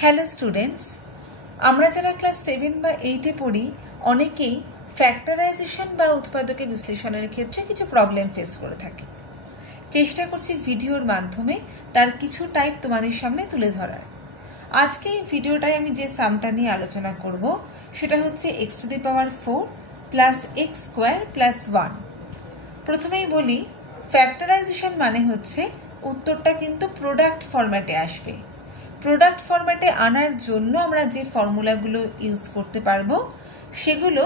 Hello students, আমরা যারা class 7 বা 8-এ পড়ি অনেকেই ফ্যাক্টরাইজেশন বা উৎপাদকে বিশ্লেষণের ক্ষেত্রে কিছু প্রবলেম ফেস করে থাকি। চেষ্টা করছি ভিডিওর মাধ্যমে তার কিছু টাইপ তোমাদের সামনে তুলে ধরার। আজকে এই ভিডিওটায় আমি যে সামটা নিয়ে আলোচনা করব সেটা হচ্ছে x⁴ plus X square plus 1। প্রথমেই বলি, ফ্যাক্টরাইজেশন মানে হচ্ছে উত্তরটা কিন্তু প্রোডাক্ট ফরম্যাটে আসবে। প্রোডাক্ট ফরম্যাটে আনার জন্য আমরা যে ফর্মুলাগুলো ইউজ করতে পারবো সেগুলো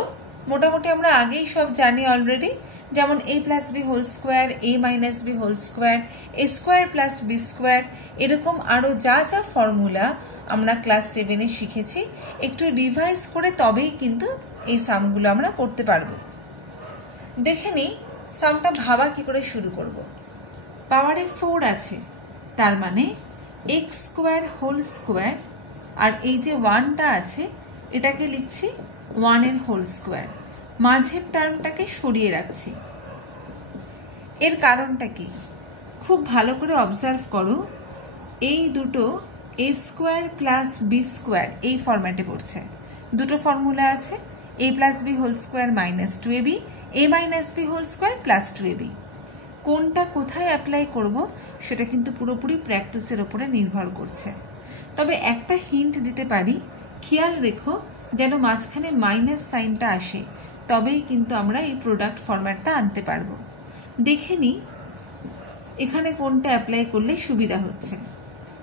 মোটামুটি আমরা আগেই সব জানি অলরেডি, যেমন a plus B whole square, a minus B whole square, a square plus B square, এরকম আরও যা যা ফর্মুলা আমরা ক্লাস 7-এ শিখেছি একটু রিভাইজ করে তবেই কিন্তু এই সামগুলো আমরা করতে পারবো। দেখে নিই সামটা ভাবা কি করে শুরু করব। পাওয়ারে 4 আছে, তার মানে এক্স স্কোয়ার হোল স্কোয়ার, আর এই যে 1টা আছে এটাকে লিখছি 1-এর হোল স্কোয়ার, মাঝের টার্মটাকে সরিয়ে রাখছি। এর কারণটা কি খুব ভালো করে অবজার্ভ করো, এই দুটো A square plus B square এই ফরম্যাটে পড়ছে। দুটো ফর্মুলা আছে, A plus B whole square minus 2ab, A minus B whole square plus 2ab। কোনটা কোথায় অ্যাপ্লাই করব সেটা কিন্তু পুরোপুরি প্র্যাকটিসের ওপরে নির্ভর করছে। তবে একটা হিন্ট দিতে পারি, খেয়াল রেখো যেন মাঝখানে মাইনাস সাইনটা আসে, তবেই কিন্তু আমরা এই প্রোডাক্ট ফরম্যাটটা আনতে পারবো। দেখে নিই এখানে কোনটা অ্যাপ্লাই করলে সুবিধা হচ্ছে।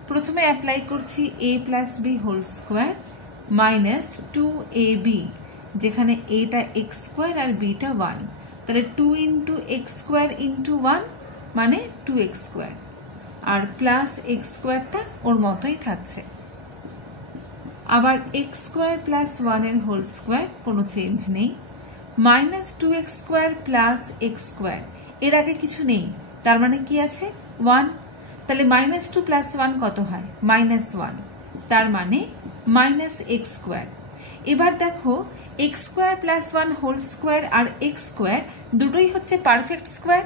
প্রথমে অ্যাপ্লাই করছি A plus B whole square minus 2ab, যেখানে এটা এক্স স্কোয়ার আর বিটা 1, তাহলে 2 ইন্টু এক্স স্কোয়ার ইন্টু 1 মানে 2x স্কোয়ার, আর প্লাস এক্স স্কোয়ারটা ওর মতোই থাকছে। আবার এক্স স্কোয়ার প্লাস 1-এর হোল স্কোয়ার, কোনো চেঞ্জ নেই, minus 2x square plus X square, এর আগে কিছু নেই, তার মানে কি আছে 1, তাহলে মাইনাস 2 প্লাস 1 কত হয় মাইনাস 1, তার মানে মাইনাস এক্স স্কোয়ার। এবার দেখো X square plus 1 whole square আর এক্স স্কোয়ার দুটোই হচ্ছে পারফেক্ট স্কোয়ার।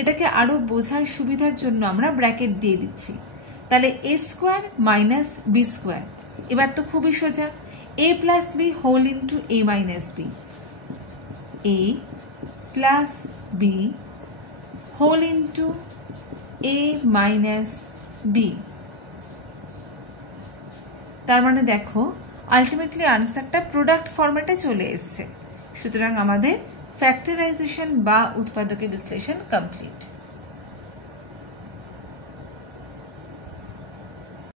এটাকে আরো বোঝার সুবিধার জন্য আমরা ব্র্যাকেট দিয়ে দিচ্ছি, তাহলে এ স্কোয়ার মাইনাস বি স্কোয়ার। এবার তো খুবই সোজা, এ প্লাস বি হোল ইন্টু এ মাইনাস বি, এ প্লাস বি হোল ইন্টু এ মাইনাস বি। তার মানে দেখো আলটিমেটলি আনসারটা প্রোডাক্ট ফরম্যাটে চলে এসছে। সুতরাং আমাদের ফ্যাক্টরাইজেশন বা উৎপাদকে বিশ্লেষণ কমপ্লিট।